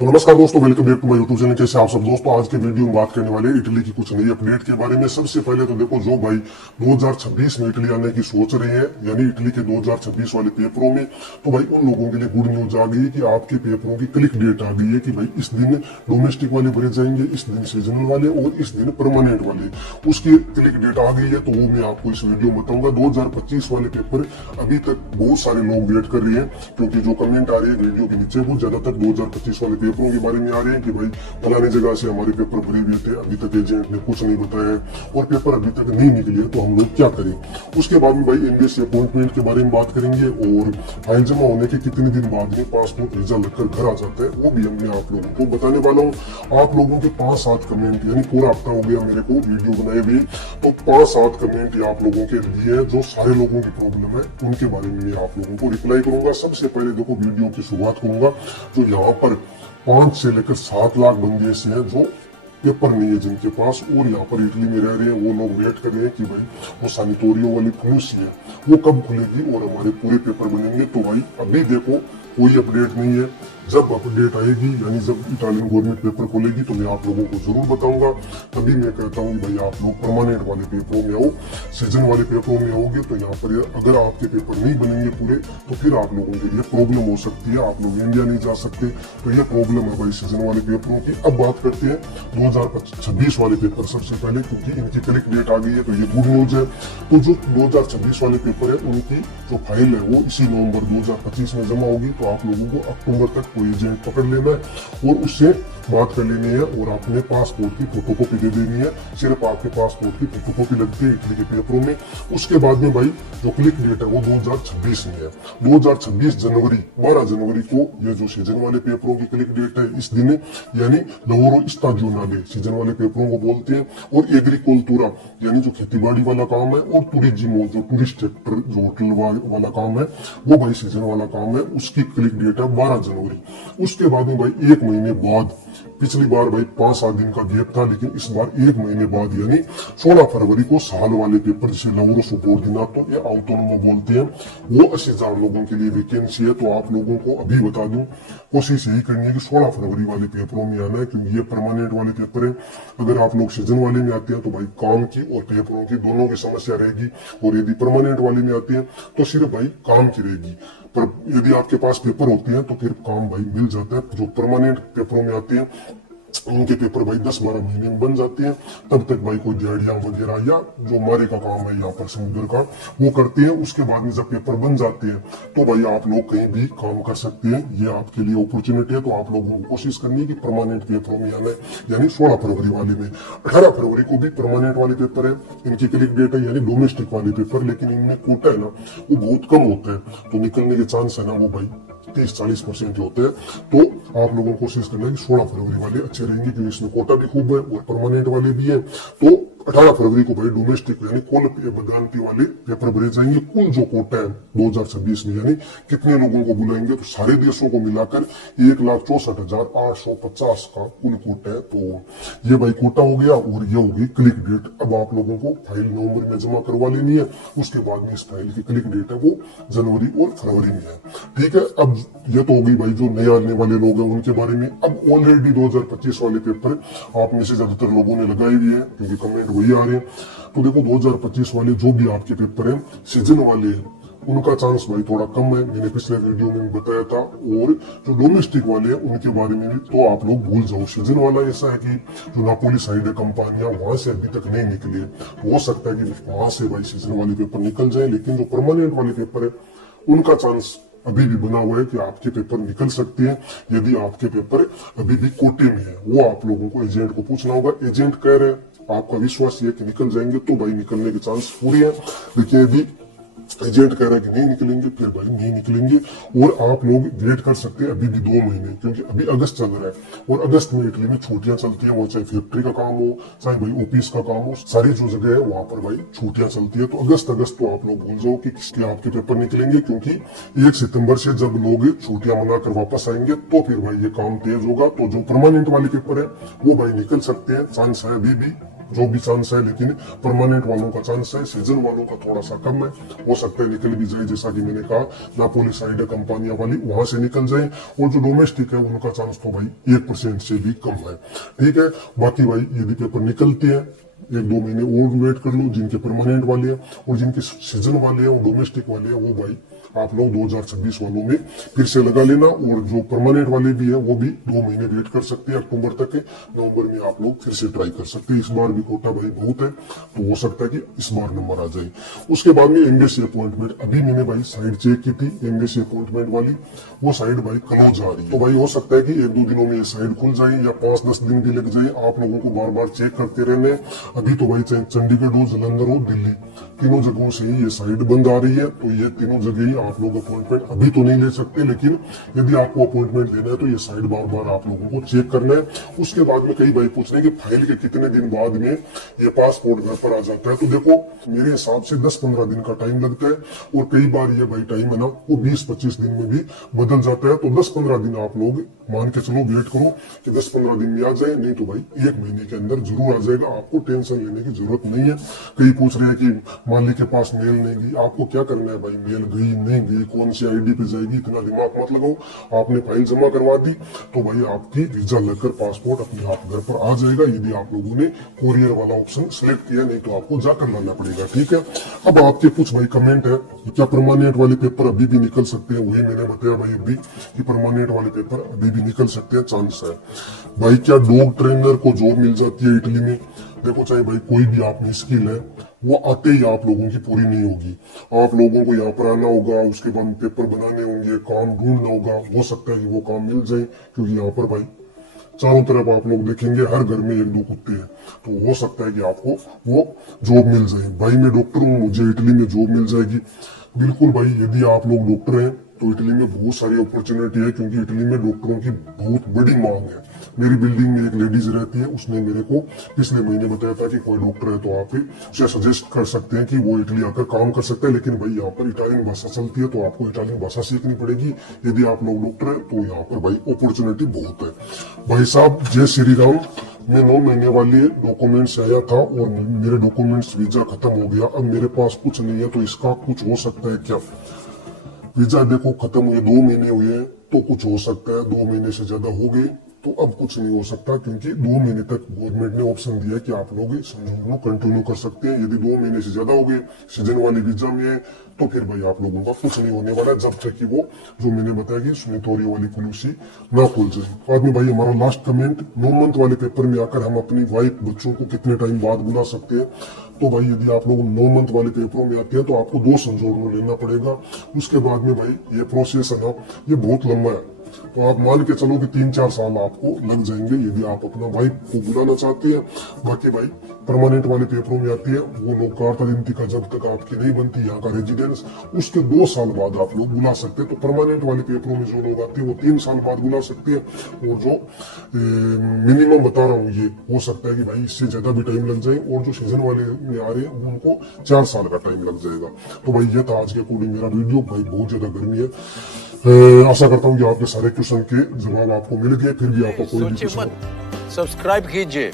तो नमस्कार दोस्तों, welcome back to my YouTube channel. कैसे आप सब दोस्तों, आज के वीडियो में बात करने वाले इटली की कुछ नई अपडेट के बारे में। सबसे पहले तो देखो, जो भाई 2026 में इटली आने की सोच रहे हैं, यानी इटली के 2026 वाले पेपरों में, तो भाई उन लोगों के लिए गुड न्यूज आ गई है कि आपके पेपरों की क्लिक डेट आ गई है कि भाई इस दिन डोमेस्टिक वाले भरे जाएंगे, इस दिन सीजनल वाले और इस दिन परमानेंट वाले। उसकी क्लिक डेट आ गई है, तो वो मैं आपको इस वीडियो में बताऊंगा। 2025 वाले पेपर अभी तक बहुत सारे लोग वेट कर रहे हैं, क्योंकि जो कमेंट आ रही है वीडियो के नीचे वो ज्यादातर 2025 वाले पेपरों के बारे में आ रहे हैं कि भाई फलाने जगह से हमारे पेपर भरे हुए थे, अभी तक एजेंट ने कुछ नहीं बताया और पेपर अभी तक नहीं निकले, तो हम लोग क्या करें। उसके बाद में भाई एमबीएससी अपॉइंटमेंट के बारे में बात करेंगे और फाइल जमा होने के कितने दिन बाद में पासपोर्ट वीजा लगकर घर आ जाता है, वो भी मैं आप लोगों को बताने वाला हूँ। आप लोगों के 5-7 कमेंट, यानी पूरा हफ्ता हो गया मेरे को वीडियो बनाए हुए, तो 5-7 कमेंट आप लोगों के लिए जो सारे लोगों की प्रॉब्लम है उनके बारे में मैं आप लोगों को रिप्लाई करूंगा। सबसे पहले देखो, वीडियो की शुरुआत करूंगा जो यहाँ पर 5 से लेकर 7 लाख बंदे ऐसे हैं जो पेपर नहीं है जिनके पास, और यहाँ पर इटली में रह रहे हैं। वो लोग वेट कर रहे हैं कि भाई वो सैनिटोरियो वाली फूस है वो कब खुलेगी और हमारे पूरे पेपर बनेंगे। तो भाई अभी देखो कोई अपडेट नहीं है। जब अपडेट आएगी, यानी जब इटालियन गवर्नमेंट पेपर खोलेगी, तो मैं आप लोगों को जरूर बताऊंगा। तभी मैं कहता हूँ भाई आप लोग परमानेंट वाले पेपरों में आओ। सीजन वाले पेपरों में आओगे तो यहाँ पर अगर आपके पेपर नहीं बनेंगे पूरे, तो फिर आप लोगों के लिए प्रॉब्लम हो सकती है, आप लोग इंडिया नहीं जा सकते। तो ये प्रॉब्लम है भाई सीजन वाले पेपरों की। अब बात करते हैं 2026 वाले पेपर सबसे पहले, क्योंकि इनकी क्लिक डेट आ गई है, तो ये गुड न्यूज है। तो जो 2026 वाले पेपर है उनकी जो फाइल है वो इसी नवंबर 2025 में जमा होगी। तो आप लोगों को अक्टूबर तक कोई एजेंट पकड़ लेना है और उससे बात कर लेनी है और अपने पासपोर्ट की फोटोकॉपी दे देनी है। सिर्फ आपके पासपोर्ट की फोटोकॉपी लगती है इटली के पेपरों में। उसके बाद में भाई जो क्लिक डेट है वो 2026 में है। 2026 जनवरी 12 जनवरी को ये जो सीजन वाले पेपरों की क्लिक डेट है इस दिन, यानी लवोरो स्टाजियोनाले सीजन वाले पेपरों को बोलते हैं, और एग्रीकल्चुरा यानी जो खेतीबाड़ी वाला काम है, और टूरिज्मो जो टूरिस्ट सेक्टर जो होटल वाला काम है, वो भाई सीजन वाला काम है, उसकी क्लिक डेट है 12 जनवरी। उसके बाद में भाई 1 महीने बाद, पिछली बार भाई 5-7 दिन का गैप था, लेकिन इस बार 1 महीने बाद यानी 16 फरवरी को साल वाले पेपर जिसे लवोरो सुबॉर्डिनातो या ऑटोनोमो बोलते हैं, वो 80,000 लोगों के लिए वैकेंसी है। तो आप लोगों को अभी बता दूं, कोशिश यही करनी है कि 16 फरवरी वाले पेपरों में आना है, क्योंकि ये परमानेंट वाले पेपर है। अगर आप लोग सीजन वाले में आते हैं तो भाई काम की और पेपरों की दोनों की समस्या रहेगी, और यदि परमानेंट वाले में आते हैं तो सिर्फ भाई काम की रहेगी। पर यदि आपके पास पेपर होते हैं तो फिर काम भाई मिल जाता है। जो परमानेंट पेपरों में आते हैं उनके पेपर भाई 10-12 महीने में बन जाते हैं। तब तक भाई कोई दिहाड़ियां वगैरह या जो मारे का काम है यहाँ पर समुद्र का वो करते हैं। उसके बाद में जब पेपर बन जाते हैं तो भाई आप लोग कहीं भी काम कर सकते हैं, ये आपके लिए अपॉर्चुनिटी है। तो आप लोगों को कोशिश करनी है कि परमानेंट पेपरों में आना है, यानी 16 फरवरी वाले में। 18 फरवरी को भी परमानेंट वाले पेपर है, इनकी क्लिक डेट है, यानी डोमेस्टिक वाले पेपर, लेकिन इनमें कोटा है ना वो बहुत कम होता है, तो निकलने के चांस है ना वो भाई 30-40% होते हैं। तो आप लोगों को कोशिश करना है कि 16 फरवरी वाले अच्छे रहेंगे, क्योंकि इसमें कोटा भी खूब है और परमानेंट वाले भी है। तो 18 फरवरी को भाई डोमेस्टिक यानी कुल बदानती वाले पेपर भरे जाएंगे। कुल जो कोटा है 2026 में, यानी कितने लोगों को बुलाएंगे, तो सारे देशों को मिलाकर 1,64,850 का कुल कोटा है। तो ये भाई कोटा हो गया, और ये होगी क्लिक डेट। अब आप लोगों को फाइल नवंबर में जमा करवा लेनी है। उसके बाद में इस फाइल की क्लिक डेट है वो जनवरी और फरवरी में है। ठीक है, अब ये तो हो गई भाई जो नए आने वाले लोग हैं उनके बारे में। अब ऑलरेडी 2025 वाले पेपर आप में से ज्यादातर लोगों ने लगाए हुए हैं, क्योंकि कमेंट वही आ रहे हैं। तो देखो 2025 वाले जो भी आपके पेपर हैं सीजन वाले हैं, उनका चांस भाई थोड़ा कम है, मैंने पिछले वीडियो में बताया था। और जो डोमेस्टिक वाले हैं उनके बारे में भी तो आप लोग भूल जाओ। सीजन वाला ऐसा है कि जो नापोली साइड है कंपनियां, वहां से अभी तक नहीं निकली। हो सकता है कि वहां से भाई सीजन वाले पेपर निकल जाए, लेकिन जो परमानेंट वाले पेपर है उनका चांस अभी भी बना हुआ है कि आपके पेपर निकल सकते हैं, यदि आपके पेपर अभी भी कोटे में है। वो आप लोगों को एजेंट को पूछना होगा। एजेंट कह रहे हैं, आपका विश्वास है कि निकल जाएंगे, तो भाई निकलने के चांस पूरे हैं। लेकिन यदि एजेंट कह रहा है कि नहीं निकलेंगे, फिर भाई नहीं निकलेंगे। और आप लोग वेट कर सकते हैं अभी भी 2 महीने, क्योंकि अभी अगस्त चल रहा है, और अगस्त में इटली में छुट्टियां चलती है। वो चाहे फैक्ट्री का काम हो, चाहे भाई ऑफिस का काम हो, सारी जो जगह है वहां पर भाई छुट्टियां चलती है। तो अगस्त तो आप लोग भूल जाओ कि किसके आपके पेपर निकलेंगे, क्योंकि 1 सितंबर से जब लोग छुट्टियां मनाकर वापस आएंगे तो फिर भाई ये काम तेज होगा। तो जो परमानेंट वाले पेपर है वो भाई निकल सकते हैं, चांस है अभी भी जो भी चांस है, लेकिन परमानेंट वालों का चांस है, सीजन वालों का थोड़ा सा कम है। हो सकता है निकल भी जाए, जैसा कि मैंने कहा नापोली साइड है कंपनियां वाली, वहां से निकल जाए। और जो डोमेस्टिक है उनका चांस तो भाई 1% से भी कम है। ठीक है, बाकी भाई यदि पेपर निकलते हैं 1-2 महीने और वेट कर लो, जिनके परमानेंट वाले हैं, और जिनके सीजन वाले हैं और डोमेस्टिक वाले हैं, वो भाई आप लोग 2026 वालों में फिर से लगा लेना। और जो परमानेंट वाले भी है वो भी 2 महीने वेट कर सकते हैं, अक्टूबर तक के। नवंबर में आप लोग फिर से ट्राई कर सकते हैं। इस बार भी कोटा भाई बहुत है, तो हो सकता है कि इस बार नंबर आ जाए। उसके बाद में एम्बेसी अपॉइंटमेंट, अभी मैंने भाई साइड चेक की थी एम्बेसी अपॉइंटमेंट वाली, वो साइड भाई क्लोज आ रही है। तो भाई हो सकता है कि 1-2 दिनों में ये साइड खुल जाए, या 5-10 दिन भी लग जाए। आप लोगों को बार बार चेक करते रहने। अभी तो भाई चाहे चंडीगढ़ हो, जालंधर हो, दिल्ली, तीनों जगहों से ये साइड बंद आ रही है। तो ये तीनों जगह ही आप लोग अपॉइंटमेंट अभी तो नहीं ले सकते, लेकिन यदि आपको अपॉइंटमेंट लेना है तो ये साइड बार बार आप लोगों को चेक करना है। उसके बाद में कई भाई पूछ रहे हैं कि फाइल के कितने दिन बाद में ये पासपोर्ट घर पर आ जाता है। तो देखो मेरे हिसाब से 10-15 दिन का टाइम लगता है, और कई बार ये भाई टाइम है ना वो 20-25 दिन में भी बदल जाता है। तो 10-15 दिन आप लोग मान के चलो, वेट करो कि 10-15 दिन में आ जाए, नहीं तो भाई 1 महीने के अंदर जरूर आ जाएगा। आपको टेंशन लेने की जरूरत नहीं है। कई पूछ रहे हैं कि मालिक के पास मेल नहीं गई, आपको क्या करना है भाई, मेल गई नहीं गई, कौन सी आईडी पे जाएगी, इतना दिमाग मत लगाओ। आपने फाइल जमा करवा दी तो भाई आपकी वीजा लगकर पासपोर्ट अपने आप घर पर आ जाएगा, यदि आप लोगों ने कोरियर वाला ऑप्शन सिलेक्ट किया, नहीं तो आपको जाकर लाना पड़ेगा। ठीक है, अब आपके कुछ भाई कमेंट है कि क्या परमानेंट वाले पेपर अभी भी निकल सकते हैं। वही मैंने बताया भाई अभी कि परमानेंट वाले पेपर अभी भी निकल सकते हैं, चांस है। भाई क्या डॉग ट्रेनर को जॉब मिल जाती है इटली में? देखो चाहे भाई कोई भी आप में स्किल है, वो आते ही आप लोगों की पूरी नहीं होगी। आप लोगों को यहाँ पर आना होगा, उसके बाद पेपर बनाने होंगे, काम ढूंढना होगा। हो सकता है कि वो काम मिल जाए, क्योंकि यहाँ पर भाई चारों तरफ आप लोग देखेंगे हर घर में 1-2 कुत्ते हैं। तो हो सकता है कि आपको वो जॉब मिल जाए। भाई मैं डॉक्टर हूँ, मुझे इटली में जॉब मिल जाएगी। बिल्कुल भाई, यदि आप लोग डॉक्टर हैं तो इटली में बहुत सारी अपॉर्चुनिटी है, क्योंकि इटली में डॉक्टरों की बहुत बड़ी मांग है। मेरी बिल्डिंग में एक लेडीज रहती है, उसने मेरे को पिछले महीने बताया था कि कोई डॉक्टर है तो आप उसे सजेस्ट कर सकते हैं कि वो इटली आकर काम कर सकता है। लेकिन भाई यहाँ पर इटालियन भाषा चलती है, तो आपको इटालियन भाषा सीखनी पड़ेगी। यदि आप लोग डॉक्टर है तो यहाँ पर भाई अपॉर्चुनिटी बहुत है। भाई साहब जय श्री राम। मैं 9 महीने वाले डॉक्यूमेंट्स आया था, और मेरे डॉक्यूमेंट्स वीजा खत्म हो गया। अब मेरे पास कुछ नहीं है, तो इसका कुछ हो सकता है क्या? वीजा देखो खत्म हुए 2 महीने हुए हैं, तो कुछ हो सकता है। 2 महीने से ज्यादा हो गए तो अब कुछ नहीं हो सकता, क्योंकि 2 महीने तक गवर्नमेंट ने ऑप्शन दिया कि आप लोग संजोग कंटिन्यू कर सकते हैं। यदि 2 महीने से ज्यादा हो गए, सीजन वाली वीजा में है, तो फिर भाई आप लोगों का कुछ नहीं होने वाला, जब तक कि वो जो मैंने बताया कि सुनितोरी वाली पॉलिसी ना खुल जाए। बाद में भाई हमारा लास्ट कमेंट, 9 मंथ वाले पेपर में आकर हम अपनी वाइफ बच्चों को कितने टाइम बाद बुला सकते हैं? तो भाई यदि आप लोग 9 मंथ वाले पेपरों में आते हैं तो आपको 2 संजोग लेना पड़ेगा। उसके बाद में भाई ये प्रोसेस है ना, ये बहुत लंबा है। तो आप मान के चलो कि 3-4 साल आपको लग जाएंगे, यदि आप अपना वाइफ को बुलाना चाहते हैं। बाकी भाई परमानेंट वाले पेपरों में आती है वो लोग कार्ता गिनती का, जब तक आपकी नहीं बनती यहाँ का रेजिडेंस, उसके 2 साल बाद आप लोग बुला सकते हैं। तो परमानेंट वाले पेपरों में जो लोग आते हैं वो 3 साल बाद बुला सकते हैं, और जो मिनिमम बता रहा हूँ ये हो सकता है कि भाई इससे ज्यादा भी टाइम लग जाए, और जो सीजन वाले में आ रहे हैं उनको 4 साल का टाइम लग जाएगा। तो भाई ये था आज के अकॉर्डिंग मेरा वीडियो। भाई बहुत ज्यादा गर्मी है, आशा करता हूँ कि आपके सारे क्वेश्चन के जवाब आपको मिल गए। फिर भी आपको कोई भी सोचिए क्वेश्चन मत, सब्सक्राइब कीजिए।